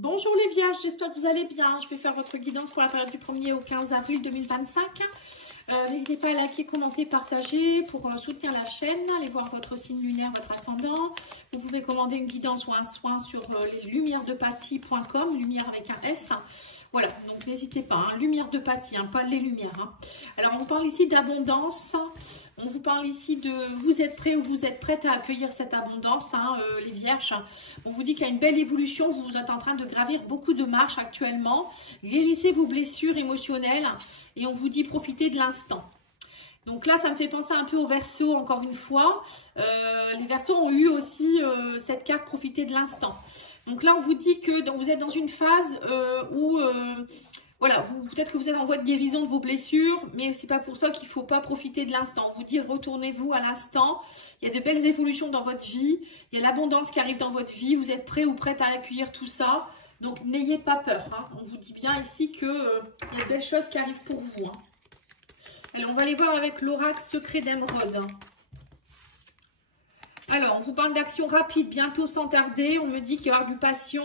Bonjour les vierges, j'espère que vous allez bien. Je vais faire votre guidance pour la période du 1er au 15 avril 2025. N'hésitez pas à liker, commenter, partager pour soutenir la chaîne. Allez voir votre signe lunaire, votre ascendant. Vous pouvez commander une guidance ou un soin sur leslumièresdepathie.com, lumière avec un S. Voilà, donc n'hésitez pas, hein, lumière de Pathie, hein, pas les lumières. Hein. Alors on parle ici d'abondance. On vous parle ici de vous êtes prêts ou vous êtes prête à accueillir cette abondance, hein, les vierges. On vous dit qu'il y a une belle évolution, vous êtes en train de gravir beaucoup de marches actuellement. Guérissez vos blessures émotionnelles et on vous dit profitez de l'instant. Donc là, ça me fait penser un peu aux Verseaux, encore une fois. Les Verseaux ont eu aussi cette carte profiter de l'instant. Donc là, on vous dit que vous êtes dans une phase où... voilà, peut-être que vous êtes en voie de guérison de vos blessures, mais c'est pas pour ça qu'il ne faut pas profiter de l'instant. On vous dit retournez-vous à l'instant. Il y a de belles évolutions dans votre vie. Il y a l'abondance qui arrive dans votre vie. Vous êtes prêts ou prêtes à accueillir tout ça. Donc n'ayez pas peur. Hein. On vous dit bien ici qu'il y a de belles choses qui arrivent pour vous. Hein. Alors on va aller voir avec l'oracle secret d'Émeraude. Hein. Alors, on vous parle d'action rapide, bientôt sans tarder. On me dit qu'il va y avoir de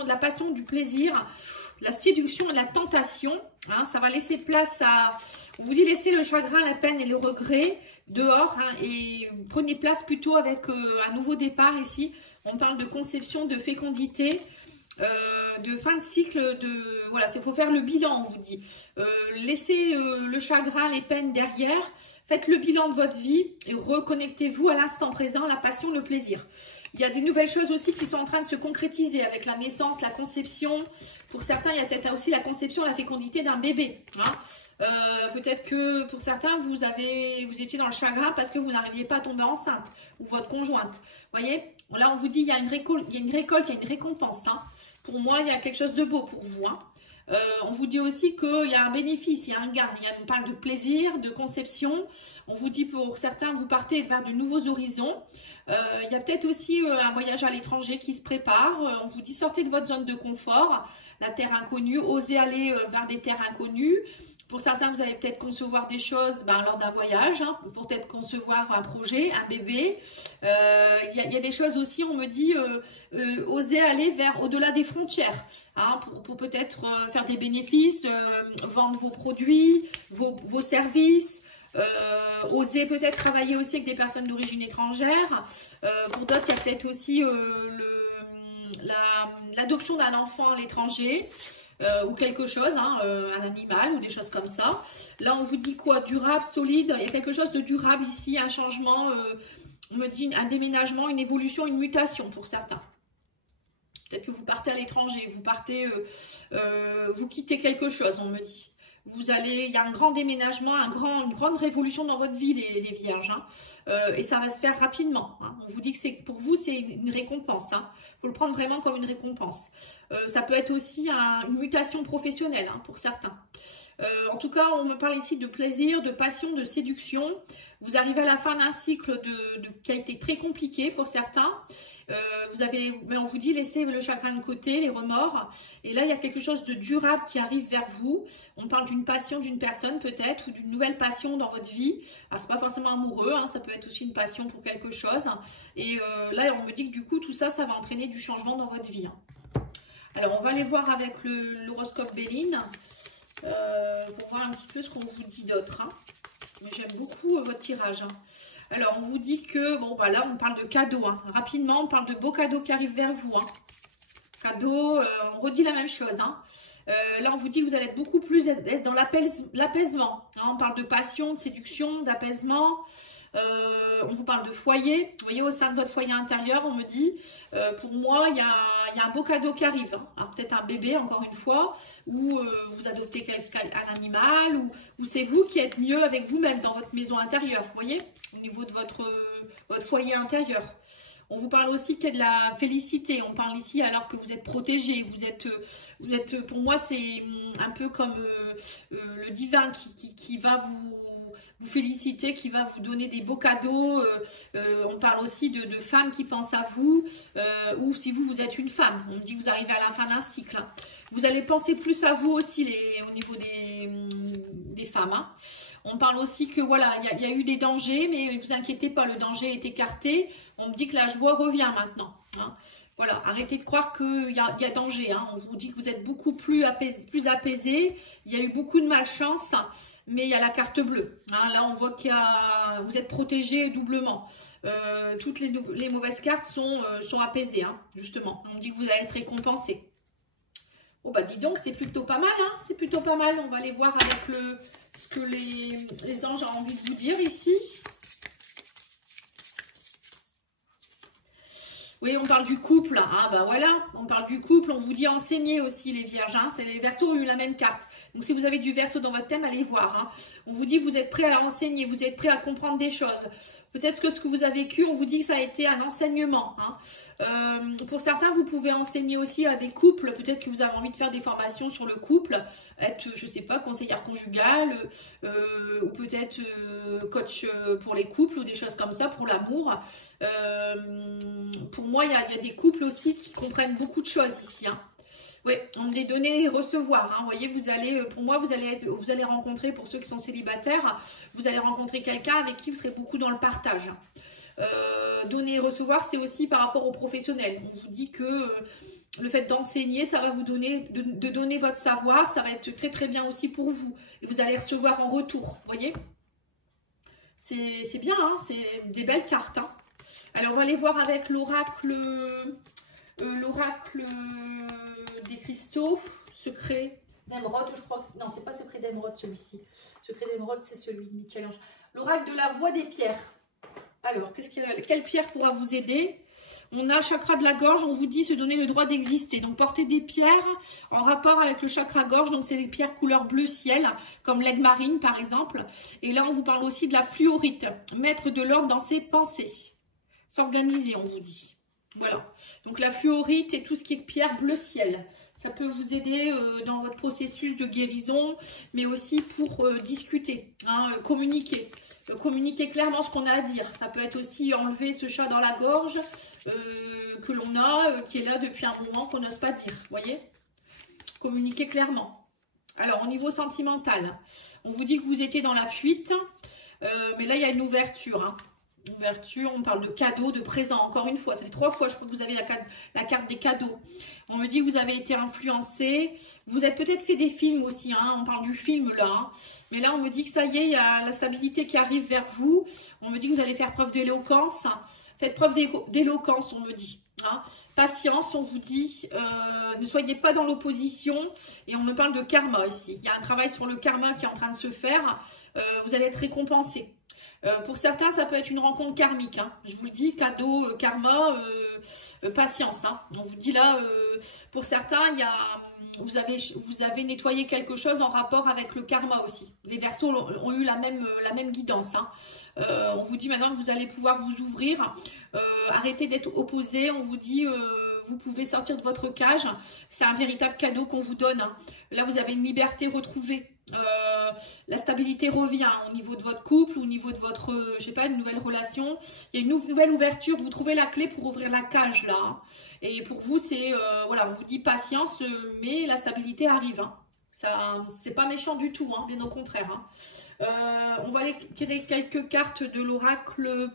la passion, du plaisir, de la séduction et de la tentation. Hein, ça va laisser place à... On vous dit laissez le chagrin, la peine et le regret dehors. Hein, et prenez place plutôt avec un nouveau départ ici. On parle de conception, de fécondité, de fin de cycle. Voilà, il faut faire le bilan, on vous dit. Laissez le chagrin, les peines derrière. Faites le bilan de votre vie et reconnectez-vous à l'instant présent, la passion, le plaisir. Il y a des nouvelles choses aussi qui sont en train de se concrétiser avec la naissance, la conception. Pour certains, il y a peut-être aussi la conception, la fécondité d'un bébé. Hein. Peut-être que pour certains, vous étiez dans le chagrin parce que vous n'arriviez pas à tomber enceinte ou votre conjointe. Vous voyez, là, on vous dit il y a une récolte, il y a une récompense. Hein. Pour moi, il y a quelque chose de beau pour vous. Hein. On vous dit aussi qu'il y a un bénéfice, il y a un gain, on parle de plaisir, de conception. On vous dit pour certains, vous partez vers de nouveaux horizons. Il y a peut-être aussi un voyage à l'étranger qui se prépare. On vous dit sortez de votre zone de confort, la terre inconnue, osez aller vers des terres inconnues. Pour certains, vous allez peut-être concevoir des choses lors d'un voyage, hein, pour peut-être concevoir un projet, un bébé. Il y a des choses aussi, on me dit, oser aller vers au-delà des frontières, hein, pour peut-être faire des bénéfices, vendre vos produits, vos services. Oser peut-être travailler aussi avec des personnes d'origine étrangère. Pour d'autres, il y a peut-être aussi l'adoption d'un enfant à l'étranger. Ou quelque chose, hein, un animal ou des choses comme ça. Là, on vous dit quoi? Durable, solide. Il y a quelque chose de durable ici, un changement, on me dit un déménagement, une évolution, une mutation pour certains. Peut-être que vous partez à l'étranger, vous quittez quelque chose, on me dit. Il y a un grand déménagement, une grande révolution dans votre vie, les vierges. Hein. Et ça va se faire rapidement. Hein. On vous dit que pour vous, c'est une récompense. Il faut le prendre vraiment comme une récompense. Ça peut être aussi une mutation professionnelle, hein, pour certains. En tout cas, on me parle ici de plaisir, de passion, de séduction. Vous arrivez à la fin d'un cycle qui a été très compliqué pour certains. Mais on vous dit laissez le chagrin de côté, les remords. Et là, il y a quelque chose de durable qui arrive vers vous. On parle d'une passion d'une personne peut-être, ou d'une nouvelle passion dans votre vie. Alors, c'est pas forcément amoureux, hein, ça peut être aussi une passion pour quelque chose. Et là, on me dit que du coup, tout ça, ça va entraîner du changement dans votre vie. Hein. Alors, on va aller voir avec l'horoscope Béline, pour voir un petit peu ce qu'on vous dit d'autre. Hein. Mais j'aime beaucoup votre tirage. Hein. Alors, on vous dit que, bon, voilà, on parle de cadeaux. Hein. Rapidement, on parle de beaux cadeaux qui arrivent vers vous. Hein. Cadeaux, on redit la même chose. Hein. Là, on vous dit que vous allez être beaucoup plus être dans l'apaisement. Hein. On parle de passion, de séduction, d'apaisement. On vous parle de foyer. Vous voyez, au sein de votre foyer intérieur, on me dit, pour moi, il y a un beau cadeau qui arrive. Hein. Alors, peut-être un bébé, encore une fois, ou vous adoptez un animal, ou c'est vous qui êtes mieux avec vous-même dans votre maison intérieure. Vous voyez, au niveau de votre foyer intérieur. On vous parle aussi qu'il y a de la félicité. On parle ici alors que vous êtes protégé. Vous êtes pour moi, c'est un peu comme le divin qui va vous féliciter, qui va vous donner des beaux cadeaux. On parle aussi de femmes qui pensent à vous, ou si vous êtes une femme. On dit que vous arrivez à la fin d'un cycle. Hein. Vous allez penser plus à vous aussi au niveau des femmes. Hein. On parle aussi que voilà, il y a eu des dangers, mais ne vous inquiétez pas, le danger est écarté. On me dit que la joie revient maintenant. Hein. Voilà, arrêtez de croire qu'il y a danger. Hein. On vous dit que vous êtes beaucoup plus apaisé. Il y a eu beaucoup de malchance, mais il y a la carte bleue. Hein. Là, on voit vous êtes protégé doublement. Toutes les mauvaises cartes sont apaisées, hein, justement. On dit que vous allez être récompensé. Oh bah dis donc, c'est plutôt pas mal, hein. C'est plutôt pas mal. On va aller voir avec ce que les anges ont envie de vous dire ici. Oui, on parle du couple. Ah bah voilà, on parle du couple. On vous dit enseigner aussi les vierges. Hein. Les verseaux ont eu la même carte. Donc si vous avez du verseau dans votre thème, allez voir. Hein. On vous dit que vous êtes prêt à enseigner, vous êtes prêt à comprendre des choses. Peut-être que ce que vous avez vécu, on vous dit que ça a été un enseignement. Hein. Pour certains, vous pouvez enseigner aussi à des couples. Peut-être que vous avez envie de faire des formations sur le couple. Être, je sais pas, conseillère conjugale. Ou peut-être coach pour les couples ou des choses comme ça, pour l'amour. Pour moi, il y a des couples aussi qui comprennent beaucoup de choses ici. Hein. Oui, on les donner et recevoir. Hein. Vous voyez, pour moi, vous allez rencontrer, pour ceux qui sont célibataires, vous allez rencontrer quelqu'un avec qui vous serez beaucoup dans le partage. Donner et recevoir, c'est aussi par rapport aux professionnels. On vous dit que le fait d'enseigner, ça va vous donner, de donner votre savoir, ça va être très très bien aussi pour vous. Et vous allez recevoir en retour, vous voyez. C'est bien, hein, c'est des belles cartes. Hein. Alors, on va aller voir avec l'oracle des cristaux, secret d'émeraude, je crois que non, c'est pas secret d'émeraude celui-ci. Secret d'émeraude, c'est celui de Michel-Ange. L'oracle de la voix des pierres. Alors, quelle pierre pourra vous aider? On a le chakra de la gorge, on vous dit se donner le droit d'exister. Donc, portez des pierres en rapport avec le chakra gorge. Donc, c'est des pierres couleur bleu ciel, comme l'aigle marine, par exemple. Et là, on vous parle aussi de la fluorite. Mettre de l'ordre dans ses pensées. S'organiser, on vous dit. Voilà. Donc, la fluorite et tout ce qui est pierre bleu ciel. Ça peut vous aider dans votre processus de guérison, mais aussi pour discuter, hein, communiquer. Communiquer clairement ce qu'on a à dire. Ça peut être aussi enlever ce chat dans la gorge que l'on a, qui est là depuis un moment qu'on n'ose pas dire. Vous voyez? Communiquer clairement. Alors, au niveau sentimental, on vous dit que vous étiez dans la fuite, mais là, il y a une ouverture. Hein. Ouverture, on parle de cadeaux, de présents. Encore une fois, ça fait 3 fois, je crois que vous avez la carte des cadeaux. On me dit que vous avez été influencé. Vous êtes peut-être fait des films aussi, hein, on parle du film là. Hein. Mais là, on me dit que ça y est, il y a la stabilité qui arrive vers vous. On me dit que vous allez faire preuve d'éloquence. Faites preuve d'éloquence, on me dit. Hein. Patience, on vous dit, ne soyez pas dans l'opposition. Et on me parle de karma ici. Il y a un travail sur le karma qui est en train de se faire. Vous allez être récompensé. Pour certains, ça peut être une rencontre karmique. Hein. Je vous le dis, cadeau, karma, patience. Hein. On vous dit là, pour certains, vous avez nettoyé quelque chose en rapport avec le karma aussi. Les Verseaux ont eu la même guidance. Hein. On vous dit maintenant que vous allez pouvoir vous ouvrir, arrêtez d'être opposés. On vous dit... vous pouvez sortir de votre cage. C'est un véritable cadeau qu'on vous donne. Hein. Là, vous avez une liberté retrouvée. La stabilité revient au niveau de votre couple, au niveau de votre, je sais pas, une nouvelle relation. Il y a une nouvelle ouverture. Vous trouvez la clé pour ouvrir la cage là. Hein. Et pour vous, c'est, voilà, on vous dit patience, mais la stabilité arrive. Hein. Ça, c'est pas méchant du tout, hein, bien au contraire. Hein. On va aller tirer quelques cartes de l'oracle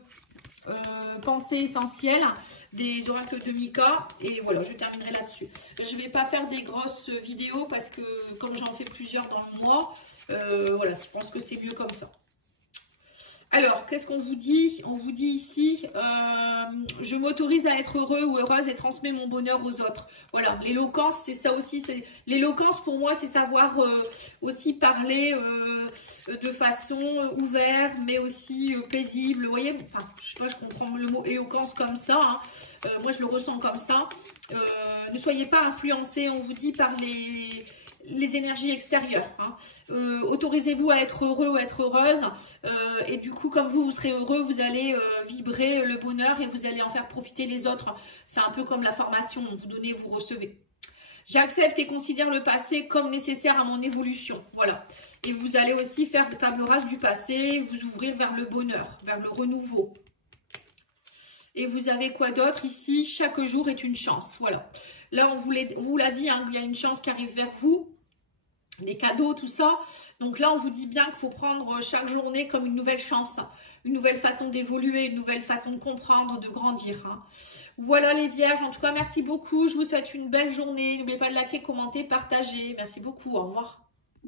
pensée essentielle des oracles de Mika et voilà, je terminerai là-dessus. Je vais pas faire des grosses vidéos parce que comme j'en fais plusieurs dans le mois, voilà, je pense que c'est mieux comme ça. Alors, qu'est-ce qu'on vous dit? On vous dit ici, je m'autorise à être heureux ou heureuse et transmets mon bonheur aux autres. Voilà, l'éloquence, c'est ça aussi. L'éloquence, pour moi, c'est savoir aussi parler de façon ouverte, mais aussi paisible. Vous voyez, enfin, je sais pas, je comprends le mot éloquence comme ça. Hein. Moi, je le ressens comme ça. Ne soyez pas influencés, on vous dit, par les énergies extérieures. Hein. Autorisez-vous à être heureux ou à être heureuse et du coup, comme vous serez heureux, vous allez vibrer le bonheur et vous allez en faire profiter les autres. C'est un peu comme la formation, vous donnez, vous recevez. J'accepte et considère le passé comme nécessaire à mon évolution. Voilà. Et vous allez aussi faire table rase du passé, vous ouvrir vers le bonheur, vers le renouveau. Et vous avez quoi d'autre ici? Chaque jour est une chance. Voilà. Là, on vous l'a dit, hein, il y a une chance qui arrive vers vous. des cadeaux, tout ça. Donc là, on vous dit bien qu'il faut prendre chaque journée comme une nouvelle chance, une nouvelle façon d'évoluer, une nouvelle façon de comprendre, de grandir. Hein. Voilà les vierges, en tout cas, merci beaucoup. Je vous souhaite une belle journée. N'oubliez pas de liker, commenter, partager. Merci beaucoup, au revoir.